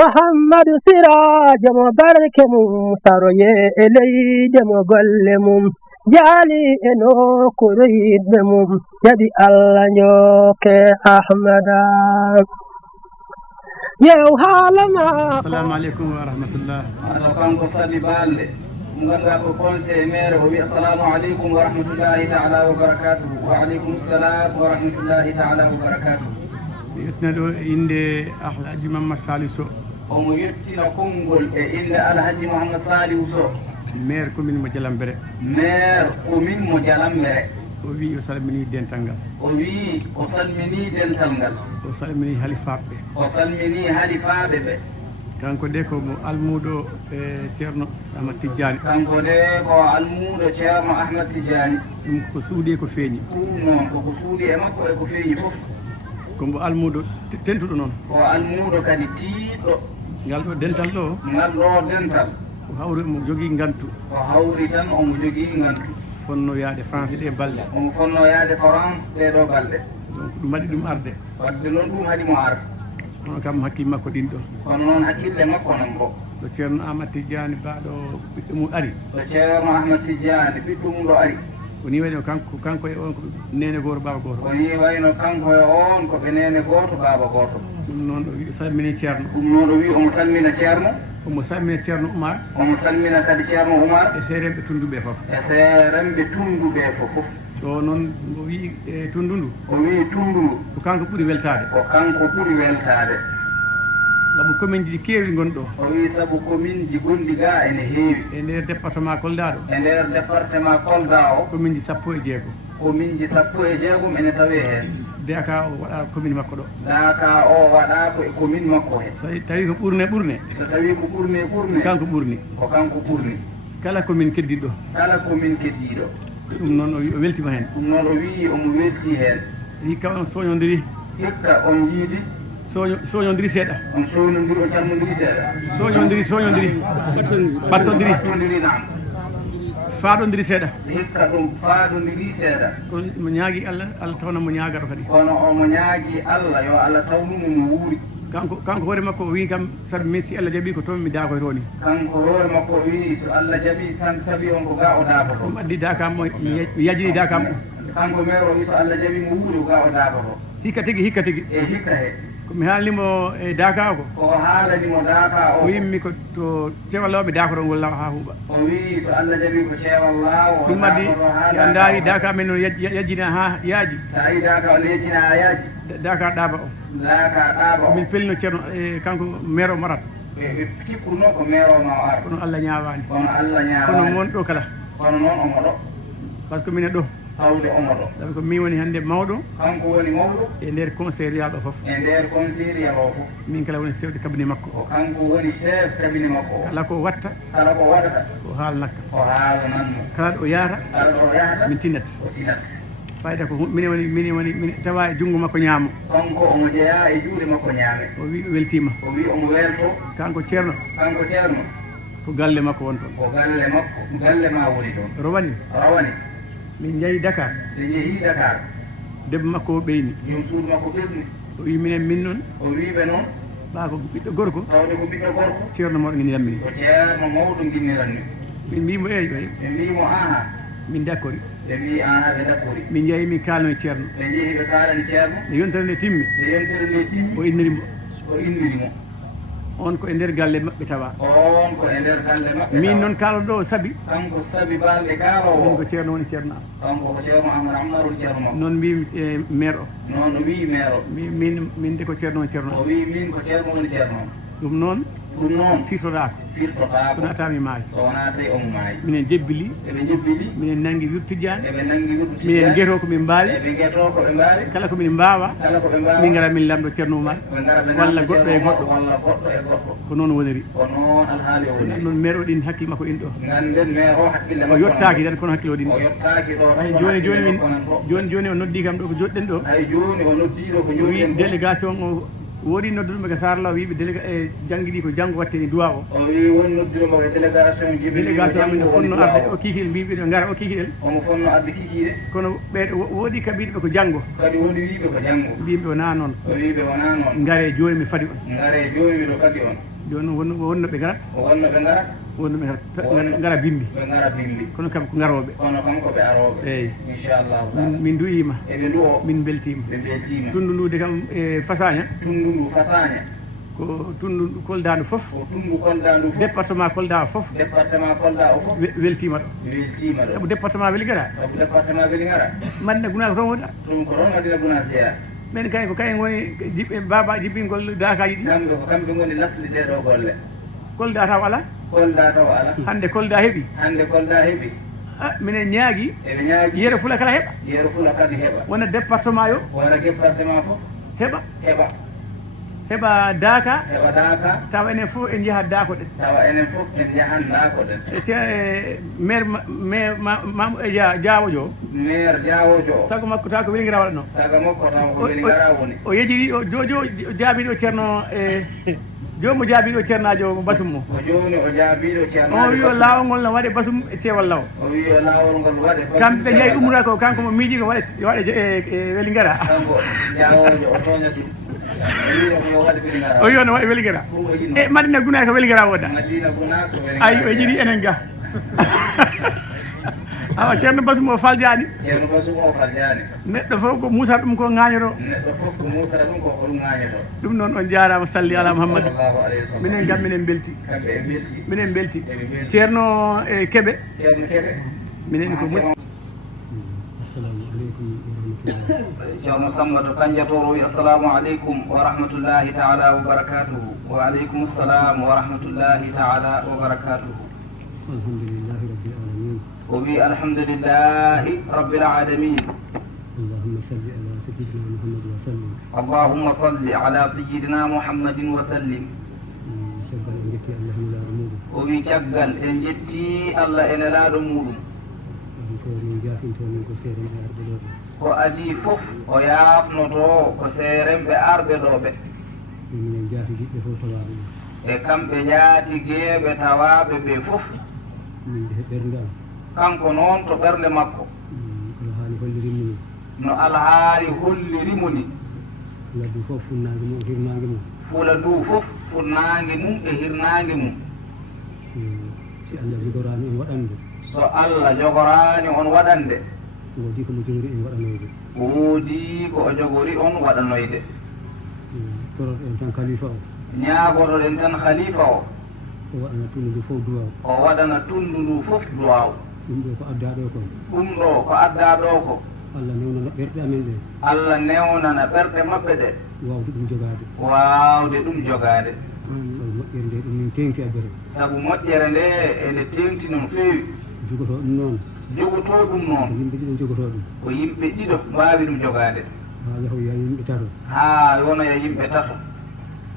محمد سراج مبارك مستروي إلي دم قلمم جالي إنو كريد دمم يدي الله نيوك أحمد يو حالما السلام عليكم ورحمة الله. أنا كان قصدي بالي مغنى بقولسي مير السلام عليكم ورحمة الله تعالى وبركاته. وعليكم السلام ورحمة الله تعالى وبركاته. يتنادو إندي أحلى جمال مسالسو omo yettina konngol e inde alhaji mouhammad salihu sow maire commune mo Jalambere. maire commune mo Jalambere. o wi o salmini dental ngal. o wi o salmini dental ngal. o salmini halifaɓe. o salmini halifaɓe ɓe. kanko de ko mo almuɗo e ceerno ahmad tidiani. kanko de ko almuɗo ceerno ahmad tidiani. ɗum ko suuɗi e ko feeñi. ɗum noon koko suuɗi e makko e ko feeñi fof. kombo almuɗo tentuɗo noon. ko almuɗo kadi tiiɗɗo. ngal ɗo dental ɗo. ngal ɗo dental. ko hawri mo jogii ngantu. ko hawri tan omo jogii ngantu. fonno yaade France ɗe balɗe. omo fonno yaade France ɗeɗo balɗe. donc ɗum waɗi ɗum arde. wadde noon ɗum haɗi mo ar. kono kam hakkille makko ɗin ɗo. kono noon hakkille makko nan ɗo. ɗo ceerno ahmad tidiani mbaɗo ɓiɗɗo mum ari. ɗo ceerno ahmad tidiani ɓiɗɗo mum ɗo ari. woni wayno kanko e on ko nene goto baba goto. woni wayno kanko e on ko ɓe nene goto baba goto. ɗum noon o wi o salmini ceerno. ɗum noon o wi omo salmina ceerno. omo salmina ceerno oumar. omo salmina kadi ceerno oumar. e seeremɓe tunduɓe fof. e seeremɓe tunduɓe fof. ɗo noon o wi e tundu ndu. o wi tundu ndu ko kanko ɓuuri weltade. ko kanko ɓuuri weltade. sabu commune ji kewɗi gonɗi ɗo. o wi saabu commune ji gonɗi ga ene heewi. e nder département Kolda ɗo. e nder département Kolda o. commune ji 16. commune ji 16 ene tawe hen. Daka o waɗa commune makko ɗo. Daka o waɗa ko e commune makko he. so tawi ko ɓurne. so tawi ko ɓurne. kanko ɓurni. ko kanko ɓurni. kala commune keddiɗo. kala commune keddiɗo. ɗum noon o weltima hen. ɗum noon o wi omo welti hen. hikka on soñodiri. hikka on jiidi. soñodiri seeɗa. on soñodiri on calmodiri seeɗa. soñodiri battodiri nam. faaɗodiri seeɗa. hikka ɗum faaɗodiri seeɗa. kono mo ñaagui Allah tawna mo ñaagato kadi. kono omo ñaagui Allah yo Allah tawnumo mo wuuri. kanko hoore makko o wi kam sabi min si Allah jaaɓi ko toon mi daakoyto ni. kanko hoore makko o wi so Allah jaaɓi tan sabi on ko ga o daakoto. ɗum addi dakam mi yajini dakam o. kanko maire o wi so Allah jaaɓi mo wuuri ko ga o daakoto. hikka tigui e hikka he. komi haalnimo e daka ko. ko haalanimo daka o. o yimmi ko to cewallawɓe dakoro ngol lawa ha huuɓa. o wi so Allah jaaɓi ko cewallaw. ɗum addi si a daari daka men noon yajjina ha yaaji. sa yi daka o yejjina ha yaaji. daka ɗaaba o. daka ɗaaba o. min pelino ceerno kanko maire o marat. ɓe cikkuno ko maire o ma o ar. kono Allah ñawani. kono Allah ñawani. kono mon ɗo kala. kono noon omo ɗo. par ce que minen ɗo. hawde omo ɗo. sabi ko min woni hannde mawɗo. kanko woni mawɗo. e nder conseilleriat ɗo fof. e nder conseilleriat o fof. min kala woni chef de cabinet makko. ko kanko woni chef cabinet makko o. kala ko watta. kala ko waɗata. ko haalnakka. ko haalananmo. kala ɗo yaata. kala ɗo yahata. min tinnat. o tinat. fayda ko minen woni tawa e junngo makko ñaamo. kanko omo jeeya e juuɗe makko ñaame. o wi o weltima. o wi omo welto. kanko ceerno. kanko ceerno. ko galle makko won toon. ko galle makko galle ma woni toon. rowani. min jeeyi Dakar. ɓe jeehi Dakar. debbo makko o ɓeyni. yum suudu makko ɓesni. o wi minen min noon. o wiɓe noon. ɓa ko ɓiɗɗo gorko. tawde ko ɓiɗɗo gorko. ceerno mawɗo guinniranmi. ko ceerno mawɗo guinniranmi. min mbimo eyi ɓay. ɓe mbimo aha. min dakkori. ɓe mbi aha ɓe dakkori. min jeeyi min kalno e ceerno. ɓe jeehi ɓe kalani ceerno. nde yontere nde timmi. nde yontere nde timmi. o innirimo. o innirimo. on ko e nder galle maɓɓe tawa. on ko e nder galle maɓɓe. min noon kaloɗo o saabi. kanko saabi balɗe kaalo o. min ko ceerno woni ceerno am. kanko ko ceerno Amadou Ammar woni ceerno makko. noon mbimi e maire o. noon o wi maire o. min de ko ceerno woni ceerno am. o wi min ko ceerno woni ceerno am. ɗum noon. ɗum noon fisoɗaka. firtotako. so natami maayi. so wona tawi omo maayi. minen jebbili. eɓe jebbili. minen nanggui wirtijani. eɓe nanggui wirtijani. minen gueto komin mbaali. eɓe gueto koɓe mbaali. kala komin mbawa. kala koɓe mbawa. min gara min lamɗo ceerno Oumar. ɓe gara ɓe walla goɗɗo e goɗɗo. walla goɗɗo e goɗɗo. ko noon woniri. ko noon alhaali o woniri. noon maire o ɗin hakkille makko ɗin ɗo. ganden maire o hakkille o makko. yottaki tan kono hakkille o ɗin. o yottaki ɗo. ay joni min joni o noddi kam ɗo ko joɗɗen ɗo. ay joni o noddi ɗo ko wi joɗɗen ɗo. délégation o woodi nodduɗo ko sarlaw wiiɓe délégué e janggiɗi ko janggo watte e duwa o wi woni nodduɗomo ko délégation jibril délégation amen no fonno arde o kikiɗel mbiɓe ɗo gara o kikiɗel omo fonno arde kikiɗe kono ɓeɗo woodi kaɓiɗeɓe ko janggo kadi woni wiiɓe ko janggo mbiɓe wona noon o wiiɓe wona noon gaare joni mi fadi on gaare joni miɗo fadi on joni wonno ɓe garat o wonno ɓe garat wonno ɓe gara bimbi ɓe gara bimbi kono kamɓe ko garoɓe kono kanko ɓe aroɓe eyyi inchallahu taala min duwima eɓe duwo min beltima ɓe beltima tundu ndude kam e fasaña tundu ndu fasaña ko tundu kolda ndu foof ko tundu kolda ndu fof département kolda o foof département kolda o fof weltima ɗo weltima ɗo saabu département weli gara sabu département weli gara madina gunaka toon woɗa ɗum ko ɗon madina gunas jeeya men kay ko kayen woni baba jiɓɓingol dakaji ɗi kamɓe ko kamɓe goni lasɗi ɗeɗo golle kolda taw ala kolda taw ala hande kolda heeɓi hande kolda heeɓi minen ñaagui eɓe ñaagui yeero fula kala heeɓa yeero fula kadi heeɓa wona département yo wona département fof heeɓa heɓa daaka heɓa daaka tawa enen fof en jahat daako ɗen tawa enen fof en jahan daako ɗen maire mam jawojo maire jawojo sago makko taw ko welingara waɗa noon sago makko taw ko welingara woni o yejiɗi o jojo jaabiɗo ceerno jomo jaabiɗo ceernajo basum mo o joni o jaabiɗo ceernajo o wi o lawol ngol no waɗe basum e ceewal law o wi o lawol ngol waɗe kamɓe jeeyi umra ko kanko mo miiji ko waɗe e welingara kanko jawojo o toñati o wi ono waɗi welingara e madina guna ko welingara wodda madina guna ko ayi o jiiɗi enen ga awa ceerno basum o faljani ceerno basum o faljani neɗɗo fof ko musata ɗum ko ŋañoto neɗɗo fof ko musata ɗum ko ɗum ŋañoto ɗum noon on jarama salli ala mouhammadou sallallahu alayhi wa sallam minen kam minen belti kamɓe en belti minen belti ceerno e keɓe ceerno keɓe minen ko assalamu aleykum wa rahmatullah ceerno sammado kanjatoro wi assalamu aleykum wa rahmatullahi taala wa barakatuhu wa aleykum assalam wa rahmatullahi taala wa barakatuhu alhamdulillahi rabbil alamin o wi alhamdulillahi rabbil alamin allahumma salli ala sayyidina muhammadin wa sallim allahumma salli ala sayyidina muhammadin wa sallim caggal en jetti allah e nelaaɗo muɗum o wi caggal en jetti allah e nelaaɗo muɗum ko min jaafintomin ko seeɗen e arɓe ɗoɓe ko adi fof o yaafnoto ko seeremɓe arɓe ɗoɓe minen jaati giɓɓe fof tawaɓe e kamɓe jaatigeeɓe tawaaɓe ɓe fof min de ɓernde am kanko noon to ɓernde makko alhaali hollirimini no alhaali hollirimo ni laddu fof funnaange mum hirnaange mum fula du fof funnaange mum e hirnaange mum si allah jogoraani en waɗande so allah jogoraani on waɗande woodi ko mo jogori en waɗanoyde woodi ko o jogori on waɗanoyde torot en tan khalifa o ñaagotoɗen tan khalifa o o waɗana tundu ndu fof duwaw o waɗana tundu ndu fof duwaw ɗum ɗo ko adda ɗo kon ɗum ɗo ko adda ɗo ko allah newnana ɓerɗe amen ɗe allah newnana ɓerɗe maɓɓe ɗe wawde ɗum jogaade waawde ɗum jogaade sabu moƴƴere nde ɗum min tengti abbere sabu moƴƴere nde ene tengti noon feewi jogoto ɗum noon jogoto ɗum noon yimɓe ɗiɗo jogoto ɗum ko yimɓe ɗiɗo mbaawi ɗum jogaade ha yahoya yimɓe tato haa yonoya yimɓe tato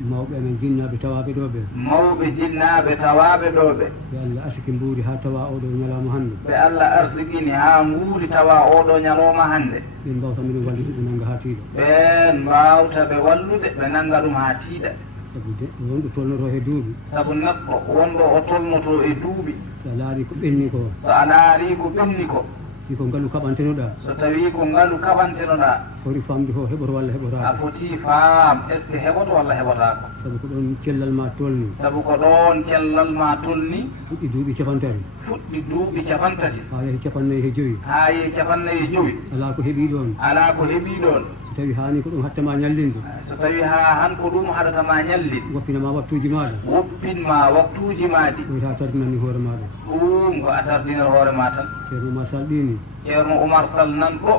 mawɓe amen jinnaɓe tawaɓe ɗo ɓe mawɓe jinnaaɓe tawaaɓe ɗo ɓe ɓe allah asiki mbuuri ha tawa oɗo ñalawma hannde ɓe allah arsigini haa nguuri tawa oɗo ñalooma hannde ɓen mbawta miɗen wallude ɓe nanga ha tiiɗa ɓeen mbawta ɓe wallude ɓe nannga ɗum haa tiiɗa sabu wonɗo tolnoto he duuɓi sabu neɗɗo wonɗo o tolnoto e duuɓi so a laari ko ɓenni ko so a laari ko ɓenni ko iko ngalu kaɓantenoɗa so tawi ko ngalu kaɓantenoɗa foti famde ho heɓoto walla a heɓotako foti faam est ce que heɓoto walla heɓotako sabu ko ɗon cellal ma tolni sabu ko ɗon cellal ma tolni fuɗɗi duuɓi capantati fuɗɗi duuɓi capantati ha yehi capannayyi he joyi haa yehi capannayyi joyi ala ko heeɓi ɗon alaa ko heɓii ɗon so tawi hani ko ɗum hattama ñallinde so tawi haa han ko ɗum haɗatama ñalli woppinama wattuji maɗa woppinma waktuuji maaɗi ɓoyta tardinani hoore maɗa ɗum ko a tardinat hoore ma tan ceerno ma salɗini ceerno oumar sall nan ɗo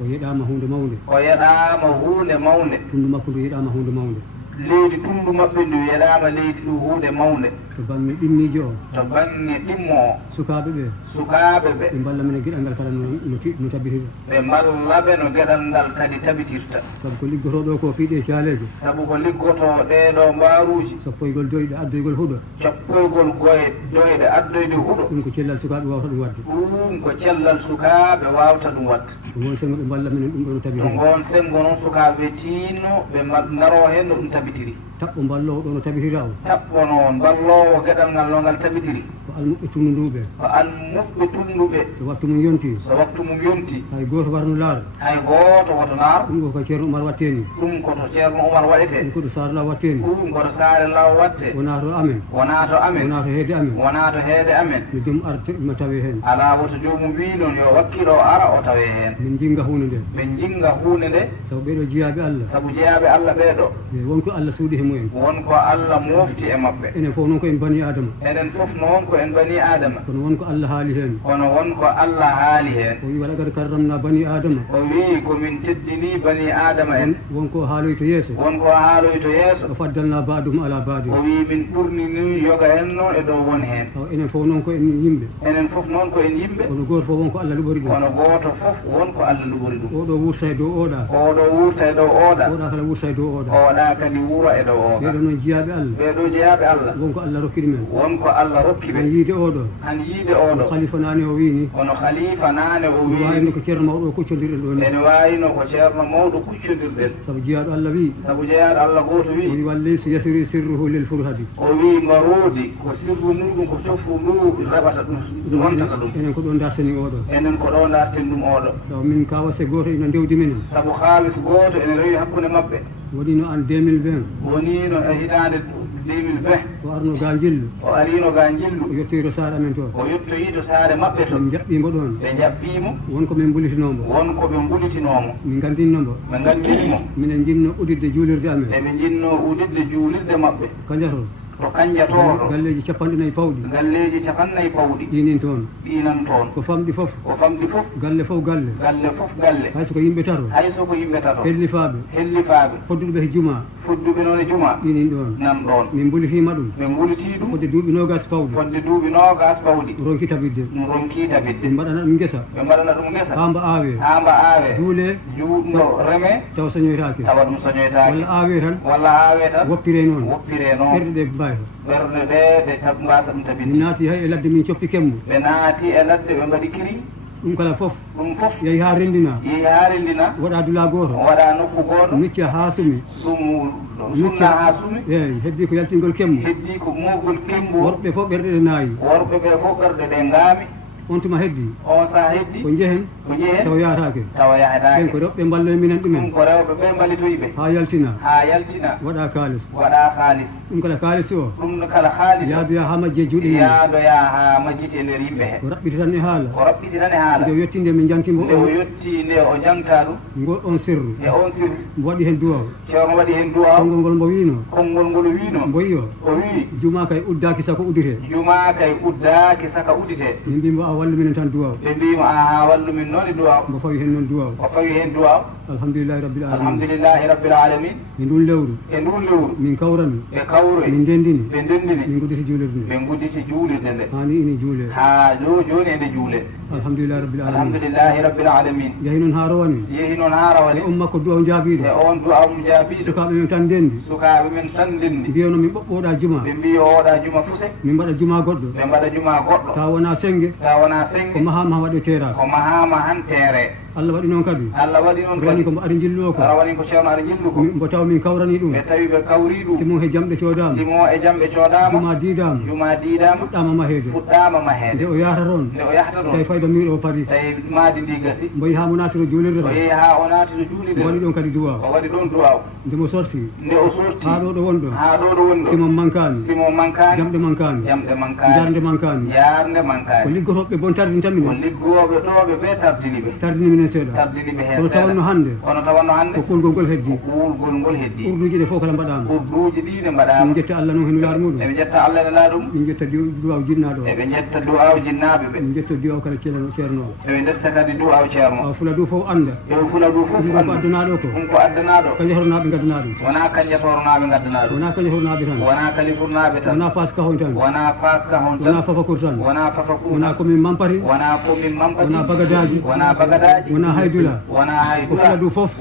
o yeɗama hunde mawde o yeɗaama huunde mawnde tundu makko ndu yeɗama hunde mawde leydi tundu maɓɓe ndu yeɗaama leydi ɗum huunde mawnde to bange ɗimmiji o to baŋnge ɗimmo o sukaɓe ɓe sukaaɓe ɓe ɓe mballa men e gueɗal ngal kala no tabitira ɓe mballa ɓe no geɗal ngal kadi tabitirta sabu ko liggotoɗo ko piiɗe caaleje sabu ko liggoto ɗeɗo mbaaruuji soppoygol doyɗe addoygol huuɗo coppoygol goye doyde addoyde huɗo ɗum ko cellal sukaɓe wawta ɗum wadde ɗum ko cellal sukaaɓe waawta ɗum wadde ɗum won sengo ɓe mballa menen ɗum ɗo no to tabitira ngon sengo noon sukaaɓe tinno ɓe ngaro heen no ɗum tabitiri taɓɓo mballowo ɗo no tabitira o taɓɓono ballowo geɗal ngal no ngal tabitiri ko almuɓɓe tunnuduɓe ko almuɓɓe tunduɓe so waktu mum yonti so waktu mum yonti hay goto warno laara hay goto woto laaro ɗum ko ceerno oumar watteni ɗum koto ceerno oumar waɗete ɗum koɗo sara law watteni ɗum koto saare law watte wona to amen wona to amen wona to heede amen wona to heede amen no joom arte ma tawe hen ala woto jomum wi noon yo wakkilo ara o tawe hen min jinga hunde nde ɓe jinga hunde nde saabu ɓeɗo jeeyaɓe allah saabu jeeyaɓe allah ɓeeɗo wonko allah suuɗi he mumen wonko allah mofti e maɓɓe enen fof noon ko en bani adama enen fof noon ko en bani adama kono wonko allah haali hen kono wonko allah haali hen o wi walaqad karramna bani adama o wi komin teddini bani adama en wonko haaloy to yeeso wonko haaloy to yeeso o faddalna badum ala badi o wi min ɓurnini yoga en noon e dow won hen taw enen fof noon ko en yimɓe enen fof noon ko en yimɓe kono goto fof wonko allah luɓori ɗum kono goto fof wonko allah luɓori ɗum oɗo wurta e dow oɗa oɗo wurta e dow oɗa oɗa kala wurta e dow oɗa oɗa kadi wura e dow oɗa ɓeɗo noon jeeyaɓe allah ɓeɗo jeeyaɓe allah wonko allah rokkiɗi men wonko allah rokki ɓe en yiide oɗo han yiide oɗo khalifa nani o wini kono khalifa nane o wayno wi ko ceerno mawɗo o kuccodirɗen ɗo ni ene wayno ko ceerno mawɗo kuccodirɗen saabu jeeyaɗo allah wi saabu jeeyaɗo allah goto o wi wi wallayso yasiri sirruhu lil furhadi o wi mbaroodi ko sirru muɗum ko cofu ndu reɓata ɗum wontata ɗum enen ko ɗo dartani oɗo enen ko ɗo darten ɗum oɗo taw min kawase goto ina ndewdi menen saabu haalis goto ene rewi hakkude mabɓe waɗino an 2020 wonino e hitande 2020 o arno ga jillu o arino ga jillu o yettoyto saare amen to o yettoyi to saare mabɓe to min jaɓɓimo ɗon ɓe jaɓɓimo wonko min bulitinomo wonko ɓe gulitinomo min gandinnomo ɓe gandinimo minen jinno udidde juulirde amen eɓe jinno udidde juulirde mabɓe kanjato to kanjatoɗo galleji capanɗe nayyi pawɗi galleji capannayyi pawɗi ɗinin toon ɗinan toon ko famɗi fof ko famɗi fof galle fof galle galle fof galle hayso ko yimɓe tato hayso ko yimɓe tato hellifaɓe hellifaɓe hodduɗo ɓe he juma fudduɓe noon e juma ɗinin ɗon nan ɗon min bulitima ɗum ɓe guliti ɗum fodde duuɓi nogas pawɗi fodde duuɓi nogas pawɗi ronki tabidde ɗum ronki tabidde ɓe mbaɗana ɗum guesa ɓe mbaɗana ɗum gesa ha mba awe ha mba awe duule juuɗno reme taw soñoytake tawa ɗum soñoytaki walla awe tan walla awe tan woppire noon woppire noon ɓerɗe ɗe mbayto ɓerde ɗe ɗe mbasa ɗum min tabidde naati hay e ladde min coppi kemmu ɓe naati e ladde ɓe mbaɗi kiri ɗum kala fof ɗum fof yeehi ha rendina yehi ha rendina waɗa dula goto waɗa nokku goto micca ha sumi ɗum sunna ha sumi eyyi heddi ko yaltingol kemmu heddi ko mogol kembu worɓe fof ɓerɗe ɗe naayi worɓe ɓe fof ɓerde ɗe ngaami on tuma heddi on saha heddi ko jehen ko jehen taw yatake tawa ɓen yahetake ko rewɓe balloye minen ɗum ɗumen ko rewɓe ɓe mballitoyiɓe ha yaltina ha yaltina waɗa kalis waɗa haalis ɗum kala kalis o ɗum kala haalis yaadoya ha majje juuɗe yimɓe yaadoya ha majjiti e nder yimɓe he ko raɓɓiti tan e haala o raɓɓiti tan e haala nde o yettinde min jantimo nde o yetti nde o janta ɗum ngo on sirru e on sirru mbo waɗi hen duwaw ceerno waɗi hen duwaw konngol ngol mbo wino konngol ngol wino mboyi o o wi juma kay uddaki sako udite juma kay uddaki saka udite min mbimo a wallu minen tan duwaw ɓe mbimo a ha wallu min noon e duwaw mbo fawi hen noon duwaw o fawi hen duwaw alhamdulillahi rabbil alamin alhamdulillahi rabbil alamin e ndun lewru e ndun lewru min kawrani ɓe kawre min ndendini ɓe ndendini min gudditi juulirde nde ɓe gudditi juulirde nde hani ini juule ha joni ende juule alhamdulillahi rabbil alamin alhamdulillahi rabbil alamin yehi noon ha rowani yeehi noon ha rawani e on makko duwaw jaabiɗo e on duwaw jaabiɗo sukaɓe men tan ndendi sukaɓe men tan ndendi mbiyano min ɓoɓɓoɗa juma ɓe mbi oɗa juma fuse min mbaɗa juma goɗɗo ɓe mbaɗa juma goɗɗo taw wona sengge ta wona ko senge mahama ha waɗe teraka ko mahama han teere allah waɗi noon kadi allah waɗi noon rowani kadi komo ari jillu o ko rawani ko ceerno aɗa jillu ko mbo taw min kawrani ɗum ɓe tawi ɓe kawri ɗum simo he jamɗe codama simo e jamɓe coɗama juma didama juma diidama fuɗɗama mahede fuɗɗama nde mahede o yahata toon nde o yahta tawi ɗon fayda miɗo o paari tawi maadi ndi gasi mboyi ha mo natiro juulirde o to yeehi ha o naati to o waɗi juulide ɗon kadi duwaw o waɗi ɗon duwaw nde mo sorti nde o sorti ha ɗo ɗo wonɗo ha ɗo ɗo woni ɗo simon mankani simon mankani jamɗe mankani jamɗe mankani jarde mankani yarde ko mankani liggotoɓe bon tardini tan ko minen liggoɓe ɗoɓe ɓe tardiniɓe tardini minen seeɗa tardiniɓe hen kono seeɗa tawanno hande kono tawanno hande ko kulgol ngol heddi kuulgol ngol heddi urduji ɗe fof kala mbaɗama urduji ɗi ɗe min mbaɗama jetta allah noon hen laaɗo muɗum eɓe jetta allah ne laa ɗum min jetta duwaw jinnaɗo o eɓe jetta duwaw jinnaɓe ɓe min jetta duwaw kala ceerno o eɓe jetta kadi duwaw ceerno awa fula du fof anda eɓe fula ɗum fof ɗum ko addanaɗo ko ɗum ko addanaɗo kañum horonaɓe gaddana ɗum wona kanjatoronaɓe gaddana ɗum wona kañum horonaɓe tan wona kalifurnaɓe tan wona fas kahon tan wona paska hon wona tan fafakour tan wona fafakur wona komin mampari wona komin mampati wona bagadaji wona bagadaji wona haydula wona ko haydula fula du fof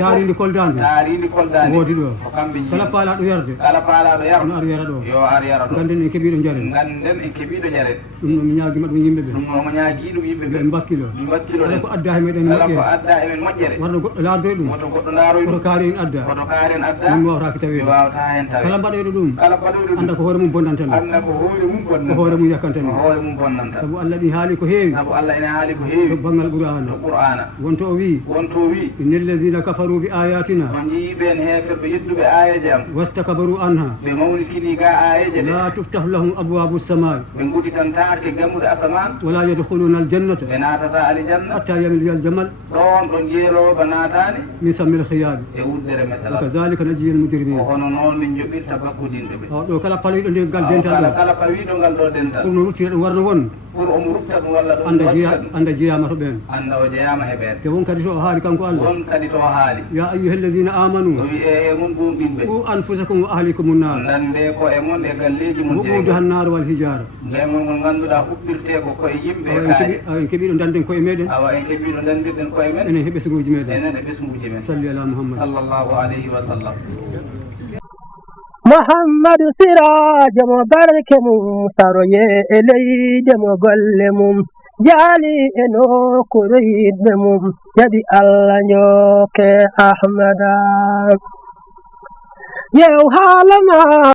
taarindi koldande taarindi koldande woodi ɗo ko kamɓe kala jii paalaɗo yarde kala paalaɗo yaro no ar yara ɗo yo ar yara ɗo ganden en keeɓiɗo jaren ganden en keeɓiɗo jaren ɗum noon mi ñaaguima ɗum yimɓe ɓe ɗum nomo ñaagui ɗum yimɓe ɓe ɓe mbakkilo bakkilo kala ko adda e meɗen kala ko moƴƴere adda emen moƴƴere warɗo goɗɗo laardoye ɗum woto goɗɗo laaroy koto ɗum kaari en adda koto kaaren adda min wawata ki mi taweɗo wawata hen tawe kala mbaɗoyɗo ɗum kala baɗoɗo anda ko hoore mum bonnantami anda ko hoore mum ko bonnanta hoore mum ko yakkantami hoore mum bonnanta saabu allah ɗi haali ko heewi saabu Allah ene haali ko to heewi banggal qur'ana to qur'ana wonto o wi wonto wi inna alladina kafaru bi ayatina on yiiɓen heferɓe yettuɓe ayaji am wastakabaru anha ɓe mawnikini ga ayaji ɗe la tuftahu lahum abwabu samai ɓe guditantake gammuɗe asaman wala yadkhuluna aljannata ɓe natata alijanna hatta yamilja aljamal ɗon ɗon jeeroɓe natani min sammi alkhiyabi e wuddere mesala wakadhalika najji almujrimin ko hono noon min joɓirta bakkudinɓe ɓe o ɗo kala paloyɗo nde ngal dental ɗo kala pawiɗo ngal ɗo dental ɗum no ruttira ɗum warno won pour omo rutta ɗum walla ɗum anda jeyama to ɓen anda o jeyama e ɓen te won kadi to o haali kanko allah won kadi to haali ya ayuha alladina amanu o wi e mon ɗumɗinɓe qu anfusakum wa ahlikum nnar nande ko e mon e galleji mon wuquduha annar wal hijara ndemol ngol ganduɗa huɓɓirte ko koye yimɓe e kaari en keeɓiɗo danden koye meɗen awa en keeɓiɗo dandirɗen koye men enen he ɓesguji meɗen enen e ɓesguji men salli ala muhammad sallllahu alayhi wa sallam muhammadu sirajo mo barke mum saroye e leyde mo golle mum jaali e nokkure yiɗɓe mum jaɓi allah njoke ahmada yew haalama